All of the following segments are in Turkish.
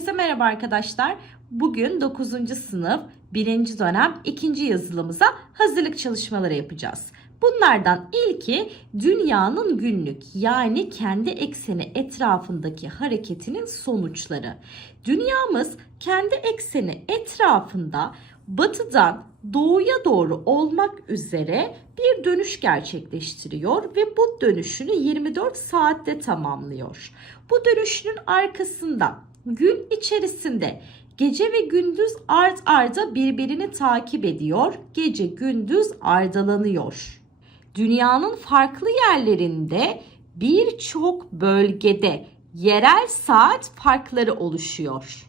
Herkese merhaba arkadaşlar. Bugün 9. sınıf 1. dönem 2. yazılımıza hazırlık çalışmaları yapacağız. Bunlardan ilki dünyanın günlük yani kendi ekseni etrafındaki hareketinin sonuçları. Dünyamız kendi ekseni etrafında batıdan doğuya doğru olmak üzere bir dönüş gerçekleştiriyor ve bu dönüşünü 24 saatte tamamlıyor. Bu dönüşünün arkasında gün içerisinde gece ve gündüz art arda birbirini takip ediyor. Gece gündüz ardalanıyor. Dünyanın farklı yerlerinde birçok bölgede yerel saat farkları oluşuyor.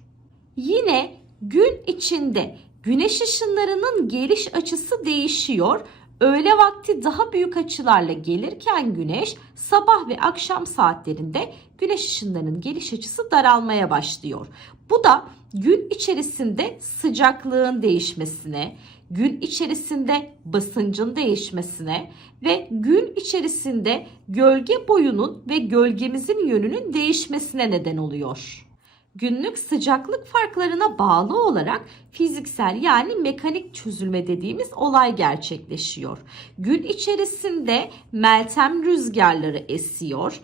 Yine gün içinde güneş ışınlarının geliş açısı değişiyor. Öğle vakti daha büyük açılarla gelirken güneş sabah ve akşam saatlerinde güneş ışınlarının geliş açısı daralmaya başlıyor. Bu da gün içerisinde sıcaklığın değişmesine, gün içerisinde basıncın değişmesine ve gün içerisinde gölge boyunun ve gölgemizin yönünün değişmesine neden oluyor günlük sıcaklık farklarına bağlı olarak fiziksel yani mekanik çözülme dediğimiz olay gerçekleşiyor. Gün içerisinde meltem rüzgarları esiyor.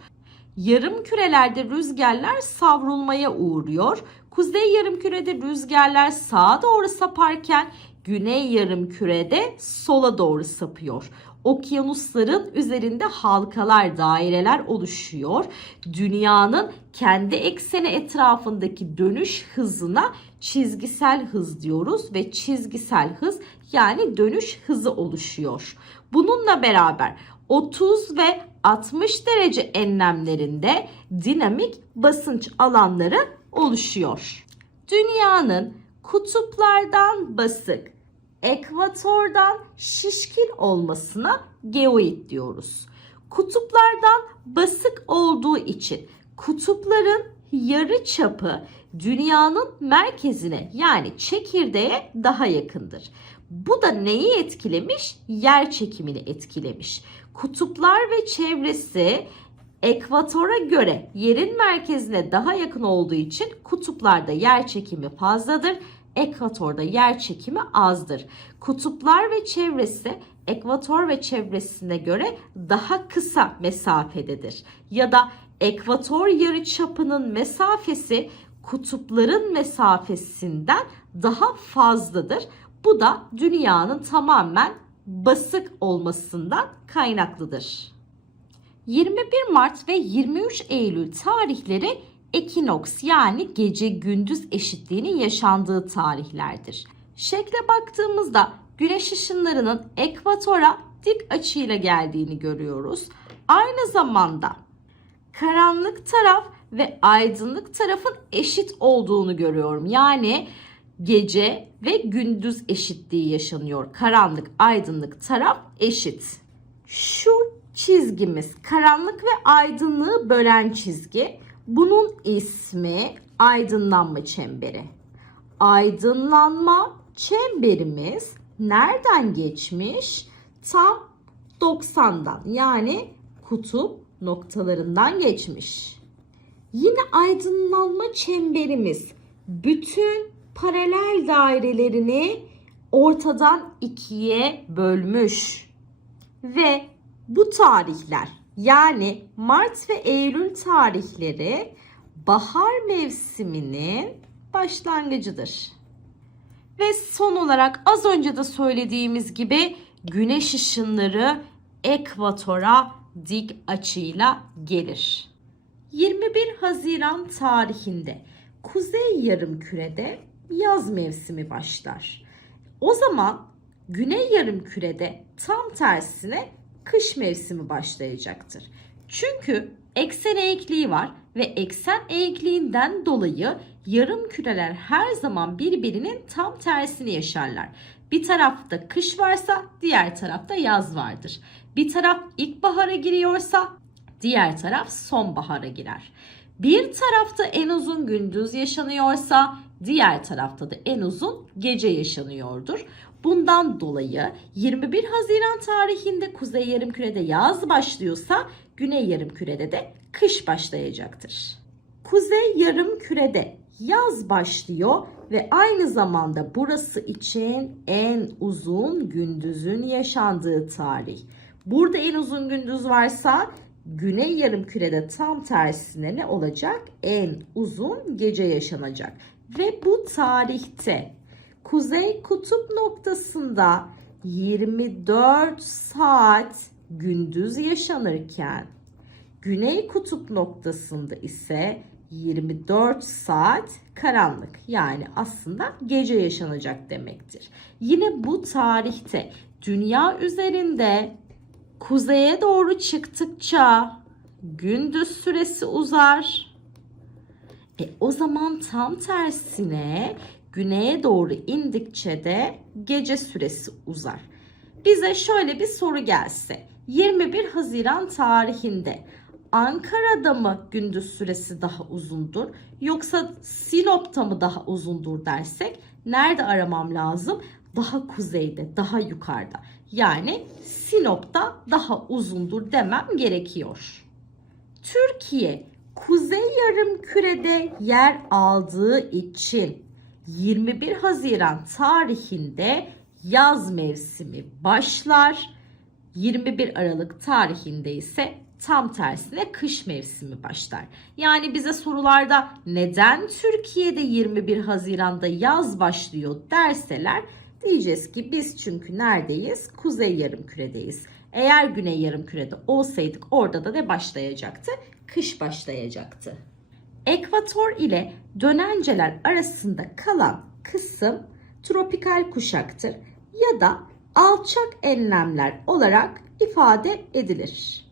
Yarım kürelerde rüzgarlar savrulmaya uğruyor. Kuzey yarım kürede rüzgarlar sağa doğru saparken güney yarım kürede sola doğru sapıyor okyanusların üzerinde halkalar, daireler oluşuyor. Dünyanın kendi ekseni etrafındaki dönüş hızına çizgisel hız diyoruz ve çizgisel hız yani dönüş hızı oluşuyor. Bununla beraber 30 ve 60 derece enlemlerinde dinamik basınç alanları oluşuyor. Dünyanın kutuplardan basık, ekvatordan şişkin olmasına geoid diyoruz. Kutuplardan basık olduğu için kutupların yarı çapı dünyanın merkezine yani çekirdeğe daha yakındır. Bu da neyi etkilemiş? Yer çekimini etkilemiş. Kutuplar ve çevresi ekvatora göre yerin merkezine daha yakın olduğu için kutuplarda yer çekimi fazladır ekvatorda yer çekimi azdır. Kutuplar ve çevresi ekvator ve çevresine göre daha kısa mesafededir. Ya da ekvator yarıçapının mesafesi kutupların mesafesinden daha fazladır. Bu da dünyanın tamamen basık olmasından kaynaklıdır. 21 Mart ve 23 Eylül tarihleri ekinoks yani gece gündüz eşitliğinin yaşandığı tarihlerdir. Şekle baktığımızda güneş ışınlarının ekvatora dik açıyla geldiğini görüyoruz. Aynı zamanda karanlık taraf ve aydınlık tarafın eşit olduğunu görüyorum. Yani gece ve gündüz eşitliği yaşanıyor. Karanlık, aydınlık taraf eşit. Şu çizgimiz karanlık ve aydınlığı bölen çizgi. Bunun ismi aydınlanma çemberi. Aydınlanma çemberimiz nereden geçmiş? Tam 90'dan yani kutup noktalarından geçmiş. Yine aydınlanma çemberimiz bütün paralel dairelerini ortadan ikiye bölmüş. Ve bu tarihler yani Mart ve Eylül tarihleri bahar mevsiminin başlangıcıdır. Ve son olarak az önce de söylediğimiz gibi güneş ışınları ekvatora dik açıyla gelir. 21 Haziran tarihinde kuzey yarımkürede yaz mevsimi başlar. O zaman güney yarımkürede tam tersine kış mevsimi başlayacaktır. Çünkü eksen eğikliği var ve eksen eğikliğinden dolayı yarım küreler her zaman birbirinin tam tersini yaşarlar. Bir tarafta kış varsa diğer tarafta yaz vardır. Bir taraf ilkbahara giriyorsa diğer taraf sonbahara girer. Bir tarafta en uzun gündüz yaşanıyorsa diğer tarafta da en uzun gece yaşanıyordur. Bundan dolayı 21 Haziran tarihinde kuzey yarımkürede yaz başlıyorsa güney yarımkürede de kış başlayacaktır. Kuzey yarımkürede yaz başlıyor ve aynı zamanda burası için en uzun gündüzün yaşandığı tarih. Burada en uzun gündüz varsa güney yarımkürede tam tersine ne olacak? En uzun gece yaşanacak. Ve bu tarihte kuzey kutup noktasında 24 saat gündüz yaşanırken güney kutup noktasında ise 24 saat karanlık yani aslında gece yaşanacak demektir. Yine bu tarihte dünya üzerinde kuzeye doğru çıktıkça gündüz süresi uzar. E o zaman tam tersine güneye doğru indikçe de gece süresi uzar. Bize şöyle bir soru gelse. 21 Haziran tarihinde Ankara'da mı gündüz süresi daha uzundur yoksa Sinop'ta mı daha uzundur dersek nerede aramam lazım? Daha kuzeyde, daha yukarıda. Yani Sinop'ta daha uzundur demem gerekiyor. Türkiye kuzey yarım kürede yer aldığı için 21 Haziran tarihinde yaz mevsimi başlar. 21 Aralık tarihinde ise tam tersine kış mevsimi başlar. Yani bize sorularda neden Türkiye'de 21 Haziran'da yaz başlıyor derseler diyeceğiz ki biz çünkü neredeyiz? Kuzey yarımküredeyiz. Eğer güney yarımkürede olsaydık orada da ne başlayacaktı? Kış başlayacaktı. Ekvator ile dönenceler arasında kalan kısım tropikal kuşaktır ya da alçak enlemler olarak ifade edilir.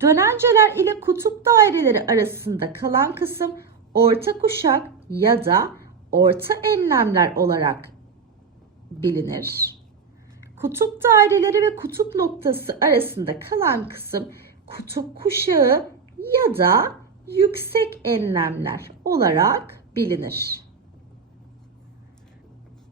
Dönenceler ile kutup daireleri arasında kalan kısım orta kuşak ya da orta enlemler olarak bilinir. Kutup daireleri ve kutup noktası arasında kalan kısım kutup kuşağı ya da yüksek enlemler olarak bilinir.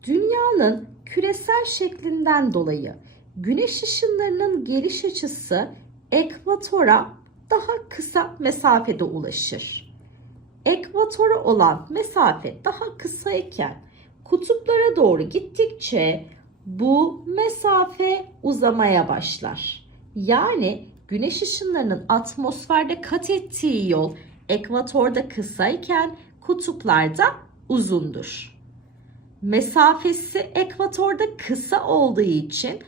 Dünyanın küresel şeklinden dolayı güneş ışınlarının geliş açısı ekvatora daha kısa mesafede ulaşır. Ekvatora olan mesafe daha kısayken kutuplara doğru gittikçe bu mesafe uzamaya başlar. Yani güneş ışınlarının atmosferde kat ettiği yol ekvatorda kısayken kutuplarda uzundur. Mesafesi ekvatorda kısa olduğu için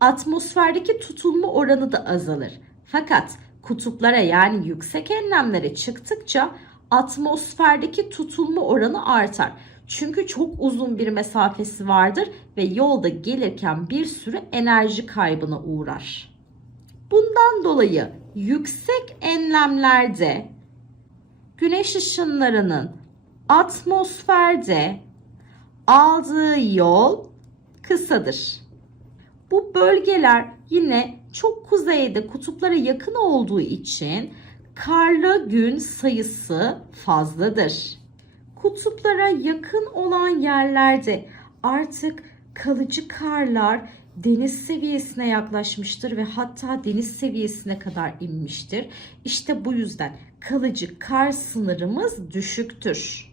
atmosferdeki tutulma oranı da azalır. Fakat kutuplara yani yüksek enlemlere çıktıkça atmosferdeki tutulma oranı artar. Çünkü çok uzun bir mesafesi vardır ve yolda gelirken bir sürü enerji kaybına uğrar. Bundan dolayı yüksek enlemlerde güneş ışınlarının atmosferde aldığı yol kısadır. Bu bölgeler yine çok kuzeyde kutuplara yakın olduğu için karlı gün sayısı fazladır. Kutuplara yakın olan yerlerde artık kalıcı karlar deniz seviyesine yaklaşmıştır ve hatta deniz seviyesine kadar inmiştir. İşte bu yüzden kalıcı kar sınırımız düşüktür.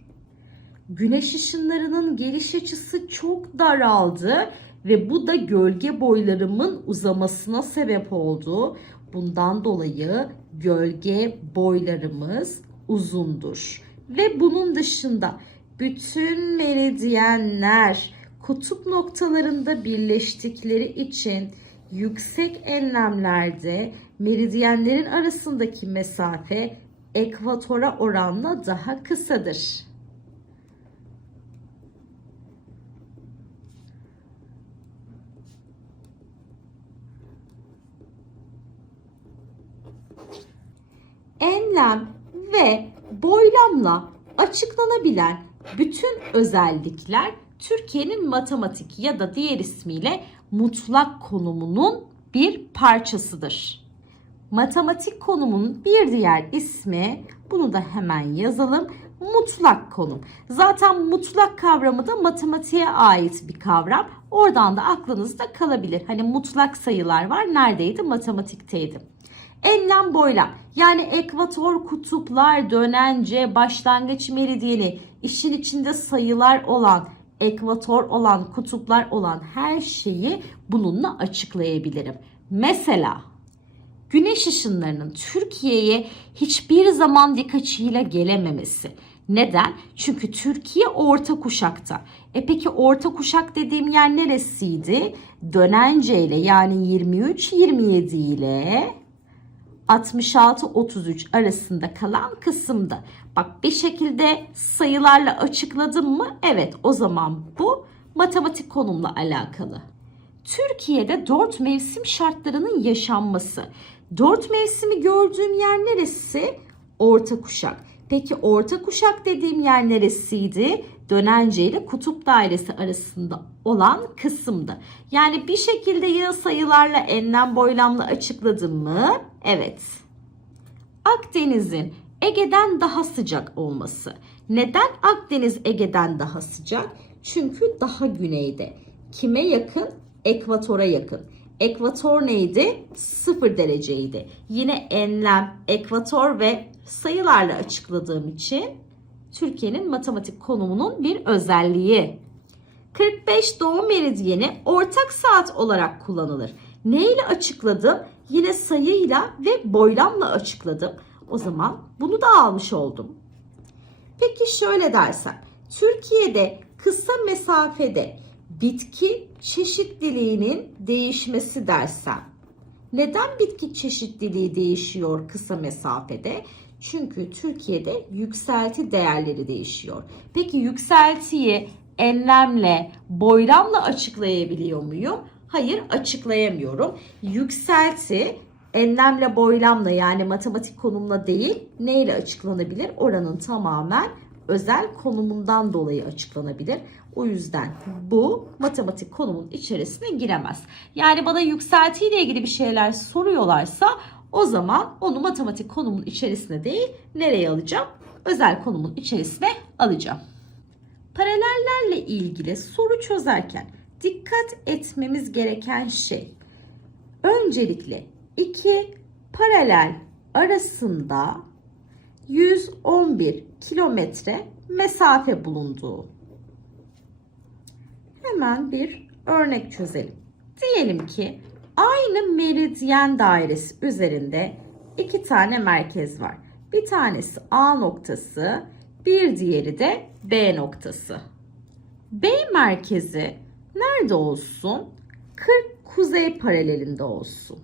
Güneş ışınlarının geliş açısı çok daraldı ve bu da gölge boylarımın uzamasına sebep oldu. Bundan dolayı gölge boylarımız uzundur. Ve bunun dışında bütün meridyenler kutup noktalarında birleştikleri için yüksek enlemlerde meridyenlerin arasındaki mesafe ekvatora oranla daha kısadır. enlem ve boylamla açıklanabilen bütün özellikler Türkiye'nin matematik ya da diğer ismiyle mutlak konumunun bir parçasıdır. Matematik konumunun bir diğer ismi bunu da hemen yazalım. Mutlak konum. Zaten mutlak kavramı da matematiğe ait bir kavram. Oradan da aklınızda kalabilir. Hani mutlak sayılar var. Neredeydi? Matematikteydi. Enlem boylam yani ekvator, kutuplar, dönence, başlangıç meridyeni, işin içinde sayılar olan, ekvator olan, kutuplar olan her şeyi bununla açıklayabilirim. Mesela güneş ışınlarının Türkiye'ye hiçbir zaman dik açıyla gelememesi. Neden? Çünkü Türkiye orta kuşakta. E peki orta kuşak dediğim yer neresiydi? Dönence yani 23-27 ile 66-33 arasında kalan kısımda. Bak bir şekilde sayılarla açıkladım mı? Evet o zaman bu matematik konumla alakalı. Türkiye'de dört mevsim şartlarının yaşanması. Dört mevsimi gördüğüm yer neresi? Orta kuşak. Peki orta kuşak dediğim yer neresiydi? Dönence ile kutup dairesi arasında olan kısımda. Yani bir şekilde ya sayılarla enlem boylamla açıkladım mı? Evet. Akdeniz'in Ege'den daha sıcak olması. Neden Akdeniz Ege'den daha sıcak? Çünkü daha güneyde. Kime yakın? Ekvatora yakın. Ekvator neydi? 0 dereceydi. Yine enlem, ekvator ve sayılarla açıkladığım için Türkiye'nin matematik konumunun bir özelliği. 45 doğu meridyeni ortak saat olarak kullanılır. Ne ile açıkladım? Yine sayıyla ve boylamla açıkladım. O zaman bunu da almış oldum. Peki şöyle dersen, Türkiye'de kısa mesafede bitki çeşitliliğinin değişmesi dersem. Neden bitki çeşitliliği değişiyor kısa mesafede? Çünkü Türkiye'de yükselti değerleri değişiyor. Peki yükseltiyi enlemle, boylamla açıklayabiliyor muyum? Hayır açıklayamıyorum. Yükselti enlemle boylamla yani matematik konumla değil neyle açıklanabilir? Oranın tamamen özel konumundan dolayı açıklanabilir. O yüzden bu matematik konumun içerisine giremez. Yani bana yükseltiyle ilgili bir şeyler soruyorlarsa o zaman onu matematik konumun içerisine değil nereye alacağım? Özel konumun içerisine alacağım. Paralellerle ilgili soru çözerken dikkat etmemiz gereken şey öncelikle iki paralel arasında 111 kilometre mesafe bulunduğu. Hemen bir örnek çözelim. Diyelim ki aynı meridyen dairesi üzerinde iki tane merkez var. Bir tanesi A noktası, bir diğeri de B noktası. B merkezi nerede olsun? 40 kuzey paralelinde olsun.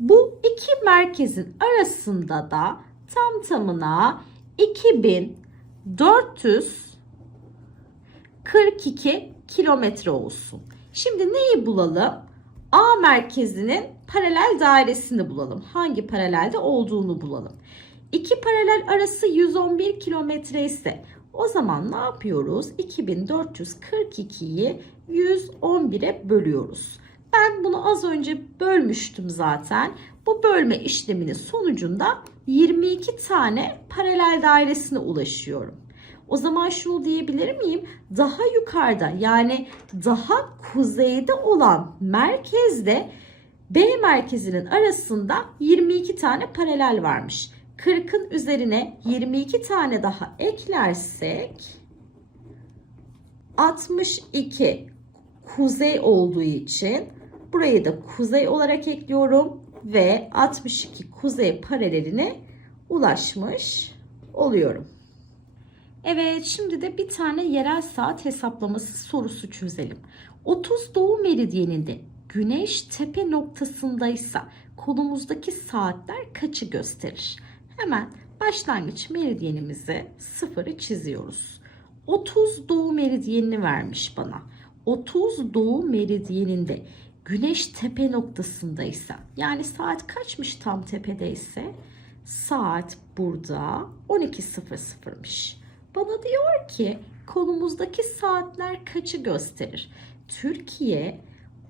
Bu iki merkezin arasında da tam tamına 2442 kilometre olsun. Şimdi neyi bulalım? A merkezinin paralel dairesini bulalım. Hangi paralelde olduğunu bulalım. İki paralel arası 111 kilometre ise o zaman ne yapıyoruz? 2442'yi 111'e bölüyoruz. Ben bunu az önce bölmüştüm zaten. Bu bölme işleminin sonucunda 22 tane paralel dairesine ulaşıyorum. O zaman şunu diyebilir miyim? Daha yukarıda yani daha kuzeyde olan merkezde B merkezinin arasında 22 tane paralel varmış. 40'ın üzerine 22 tane daha eklersek 62 kuzey olduğu için burayı da kuzey olarak ekliyorum ve 62 kuzey paraleline ulaşmış oluyorum. Evet şimdi de bir tane yerel saat hesaplaması sorusu çözelim. 30 doğu meridyeninde güneş tepe noktasındaysa kolumuzdaki saatler kaçı gösterir? Hemen başlangıç meridyenimize sıfırı çiziyoruz. 30 doğu meridyenini vermiş bana. 30 doğu meridyeninde güneş tepe noktasındaysa yani saat kaçmış tam tepedeyse saat burada 12.00'mış. Bana diyor ki kolumuzdaki saatler kaçı gösterir? Türkiye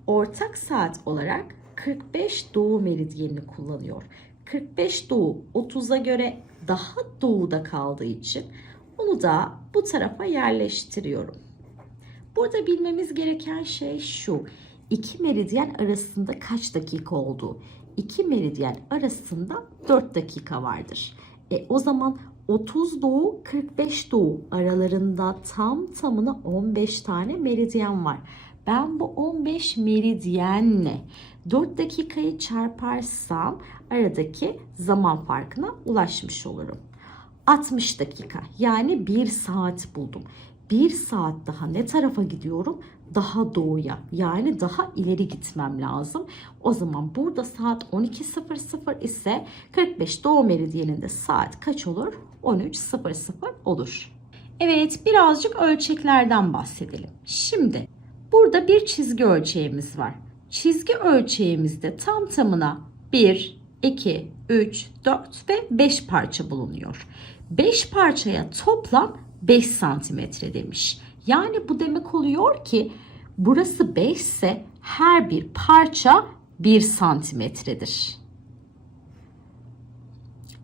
ortak saat olarak 45 doğu meridyenini kullanıyor. 45 doğu 30'a göre daha doğuda kaldığı için onu da bu tarafa yerleştiriyorum. Burada bilmemiz gereken şey şu. İki meridyen arasında kaç dakika olduğu. iki meridyen arasında 4 dakika vardır. E o zaman 30 doğu 45 doğu aralarında tam tamına 15 tane meridyen var. Ben bu 15 meridyenle 4 dakikayı çarparsam aradaki zaman farkına ulaşmış olurum. 60 dakika yani 1 saat buldum. 1 saat daha ne tarafa gidiyorum? Daha doğuya yani daha ileri gitmem lazım. O zaman burada saat 12.00 ise 45 doğu meridyeninde saat kaç olur? 13.00 olur. Evet birazcık ölçeklerden bahsedelim. Şimdi burada bir çizgi ölçeğimiz var. Çizgi ölçeğimizde tam tamına 1, 2, 3, 4 ve 5 parça bulunuyor. 5 parçaya toplam 5 santimetre demiş. Yani bu demek oluyor ki burası 5 ise her bir parça 1 santimetredir.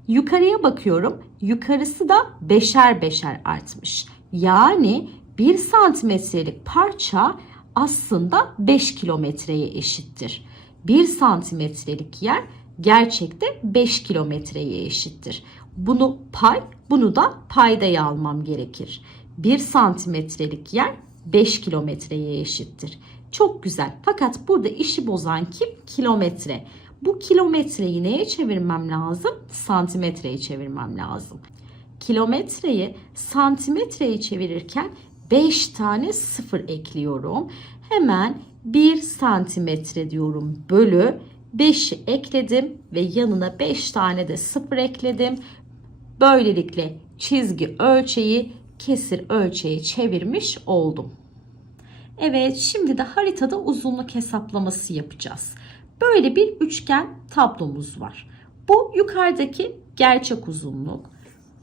Yukarıya bakıyorum. Yukarısı da beşer beşer artmış. Yani 1 santimetrelik parça aslında 5 kilometreye eşittir. 1 santimetrelik yer gerçekte 5 kilometreye eşittir. Bunu pay, bunu da paydaya almam gerekir. 1 santimetrelik yer 5 kilometreye eşittir. Çok güzel. Fakat burada işi bozan kim? Kilometre. Bu kilometreyi neye çevirmem lazım? Santimetreye çevirmem lazım. Kilometreyi santimetreye çevirirken 5 tane sıfır ekliyorum. Hemen 1 santimetre diyorum bölü 5'i ekledim ve yanına 5 tane de sıfır ekledim. Böylelikle çizgi ölçeği kesir ölçeğe çevirmiş oldum. Evet şimdi de haritada uzunluk hesaplaması yapacağız. Böyle bir üçgen tablomuz var. Bu yukarıdaki gerçek uzunluk,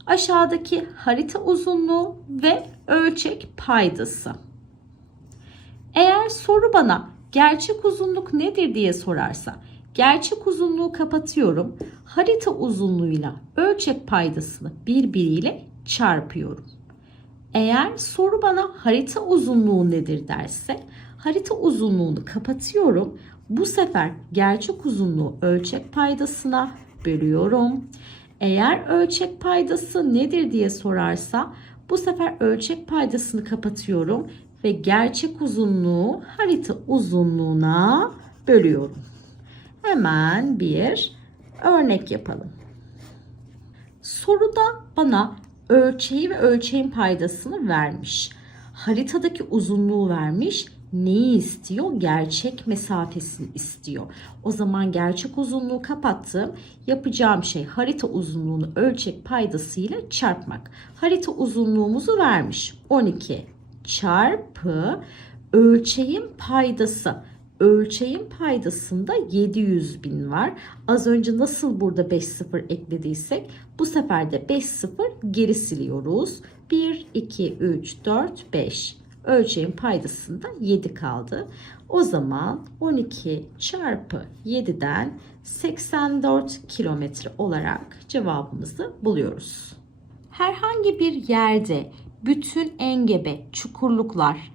aşağıdaki harita uzunluğu ve ölçek paydası. Eğer soru bana gerçek uzunluk nedir diye sorarsa gerçek uzunluğu kapatıyorum. Harita uzunluğuyla ölçek paydasını birbiriyle çarpıyorum. Eğer soru bana harita uzunluğu nedir derse harita uzunluğunu kapatıyorum. Bu sefer gerçek uzunluğu ölçek paydasına bölüyorum. Eğer ölçek paydası nedir diye sorarsa bu sefer ölçek paydasını kapatıyorum ve gerçek uzunluğu harita uzunluğuna bölüyorum. Hemen bir örnek yapalım. Soruda bana ölçeği ve ölçeğin paydasını vermiş. Haritadaki uzunluğu vermiş. Neyi istiyor? Gerçek mesafesini istiyor. O zaman gerçek uzunluğu kapattım. Yapacağım şey harita uzunluğunu ölçek paydasıyla çarpmak. Harita uzunluğumuzu vermiş. 12 çarpı ölçeğin paydası. Ölçeğin paydasında 700 bin var. Az önce nasıl burada 5 sıfır eklediysek bu sefer de 5 sıfır geri siliyoruz. 1, 2, 3, 4, 5. Ölçeğin paydasında 7 kaldı. O zaman 12 çarpı 7'den 84 kilometre olarak cevabımızı buluyoruz. Herhangi bir yerde bütün engebe, çukurluklar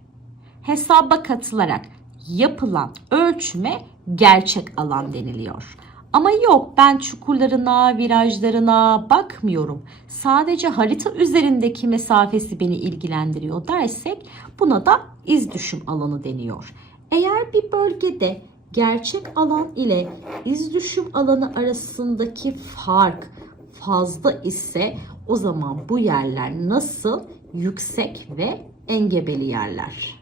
hesaba katılarak yapılan ölçüme gerçek alan deniliyor. Ama yok ben çukurlarına, virajlarına bakmıyorum. Sadece harita üzerindeki mesafesi beni ilgilendiriyor dersek buna da iz düşüm alanı deniyor. Eğer bir bölgede gerçek alan ile iz düşüm alanı arasındaki fark fazla ise o zaman bu yerler nasıl yüksek ve engebeli yerler.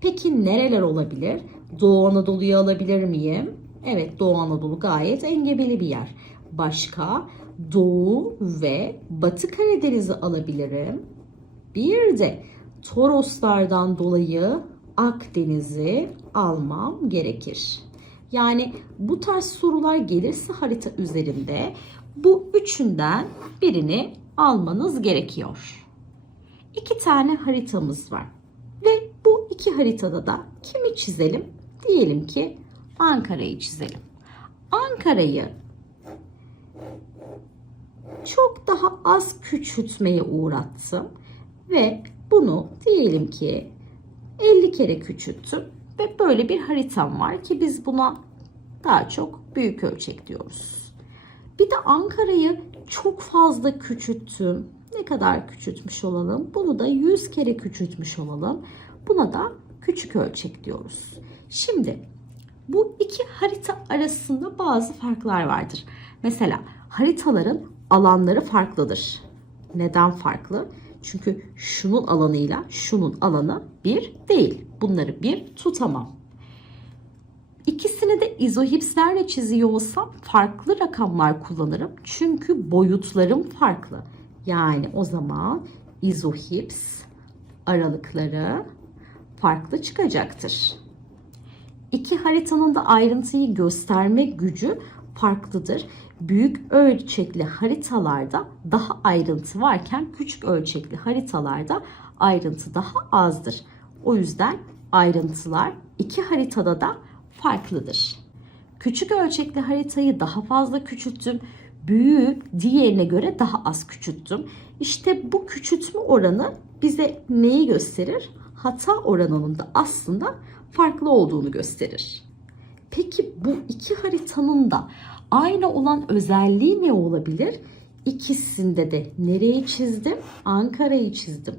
Peki nereler olabilir? Doğu Anadolu'yu alabilir miyim? Evet Doğu Anadolu gayet engebeli bir yer. Başka Doğu ve Batı Karadeniz'i alabilirim. Bir de Toroslardan dolayı Akdeniz'i almam gerekir. Yani bu tarz sorular gelirse harita üzerinde bu üçünden birini almanız gerekiyor. İki tane haritamız var. Ve bu iki haritada da kimi çizelim? Diyelim ki Ankara'yı çizelim. Ankara'yı çok daha az küçültmeye uğrattım ve bunu diyelim ki 50 kere küçülttüm ve böyle bir haritam var ki biz buna daha çok büyük ölçek diyoruz. Bir de Ankara'yı çok fazla küçülttüm. Ne kadar küçültmüş olalım? Bunu da 100 kere küçültmüş olalım. Buna da küçük ölçek diyoruz. Şimdi bu iki harita arasında bazı farklar vardır. Mesela haritaların alanları farklıdır. Neden farklı? Çünkü şunun alanıyla şunun alanı bir değil. Bunları bir tutamam. İkisini de izohipslerle çiziyor olsam farklı rakamlar kullanırım. Çünkü boyutlarım farklı. Yani o zaman izohips aralıkları farklı çıkacaktır. İki haritanın da ayrıntıyı gösterme gücü farklıdır. Büyük ölçekli haritalarda daha ayrıntı varken küçük ölçekli haritalarda ayrıntı daha azdır. O yüzden ayrıntılar iki haritada da farklıdır. Küçük ölçekli haritayı daha fazla küçülttüm. Büyüğü diğerine göre daha az küçülttüm. İşte bu küçültme oranı bize neyi gösterir? Hata oranının da aslında farklı olduğunu gösterir. Peki bu iki haritanın da aynı olan özelliği ne olabilir? İkisinde de nereyi çizdim? Ankara'yı çizdim.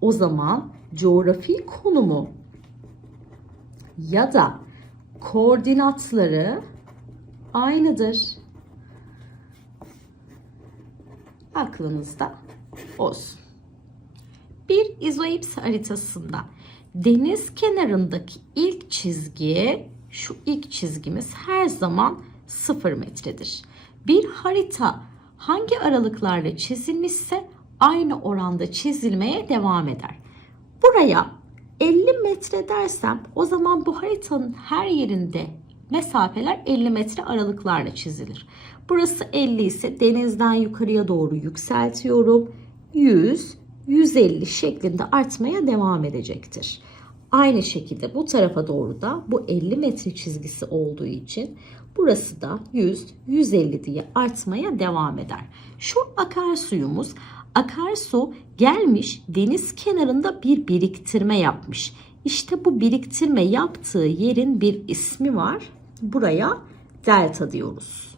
O zaman coğrafi konumu ya da koordinatları aynıdır. Aklınızda olsun. Bir izoips haritasında deniz kenarındaki ilk çizgi şu ilk çizgimiz her zaman 0 metredir. Bir harita hangi aralıklarla çizilmişse aynı oranda çizilmeye devam eder. Buraya 50 metre dersem o zaman bu haritanın her yerinde mesafeler 50 metre aralıklarla çizilir. Burası 50 ise denizden yukarıya doğru yükseltiyorum. 100, 150 şeklinde artmaya devam edecektir. Aynı şekilde bu tarafa doğru da bu 50 metre çizgisi olduğu için burası da 100, 150 diye artmaya devam eder. Şu akarsuyumuz akarsu gelmiş deniz kenarında bir biriktirme yapmış. İşte bu biriktirme yaptığı yerin bir ismi var. Buraya delta diyoruz.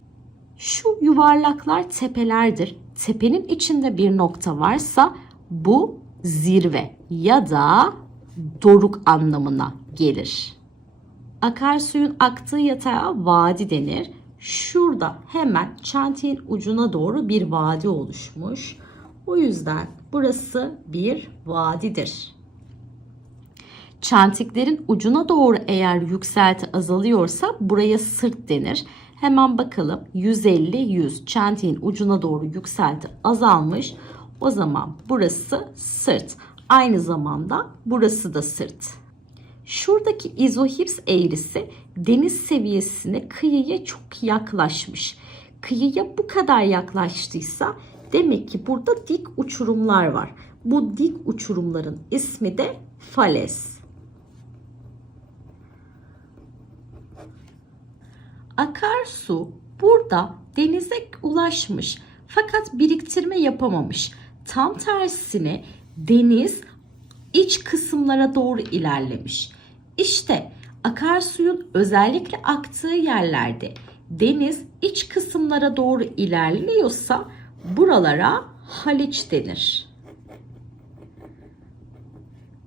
Şu yuvarlaklar tepelerdir. Tepenin içinde bir nokta varsa bu zirve ya da doruk anlamına gelir. Akarsuyun aktığı yatağa vadi denir. Şurada hemen çentiğin ucuna doğru bir vadi oluşmuş. O yüzden burası bir vadidir. Çentiklerin ucuna doğru eğer yükselti azalıyorsa buraya sırt denir. Hemen bakalım 150 100 çentiğin ucuna doğru yükselti azalmış. O zaman burası sırt. Aynı zamanda burası da sırt. Şuradaki izohips eğrisi deniz seviyesine kıyıya çok yaklaşmış. Kıyıya bu kadar yaklaştıysa demek ki burada dik uçurumlar var. Bu dik uçurumların ismi de fales. Akarsu burada denize ulaşmış fakat biriktirme yapamamış. Tam tersine deniz iç kısımlara doğru ilerlemiş. İşte akarsuyun özellikle aktığı yerlerde deniz iç kısımlara doğru ilerliyorsa buralara haliç denir.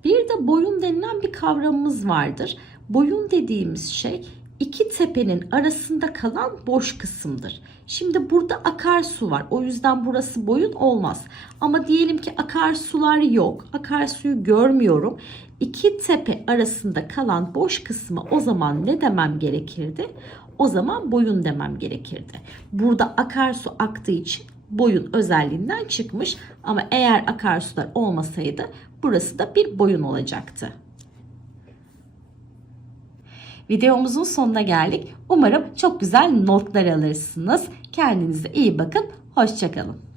Bir de boyun denilen bir kavramımız vardır. Boyun dediğimiz şey iki tepenin arasında kalan boş kısımdır. Şimdi burada akarsu var. O yüzden burası boyun olmaz. Ama diyelim ki akarsular yok. Akarsuyu görmüyorum. İki tepe arasında kalan boş kısmı o zaman ne demem gerekirdi? O zaman boyun demem gerekirdi. Burada akarsu aktığı için boyun özelliğinden çıkmış. Ama eğer akarsular olmasaydı burası da bir boyun olacaktı. Videomuzun sonuna geldik. Umarım çok güzel notlar alırsınız. Kendinize iyi bakın. Hoşçakalın.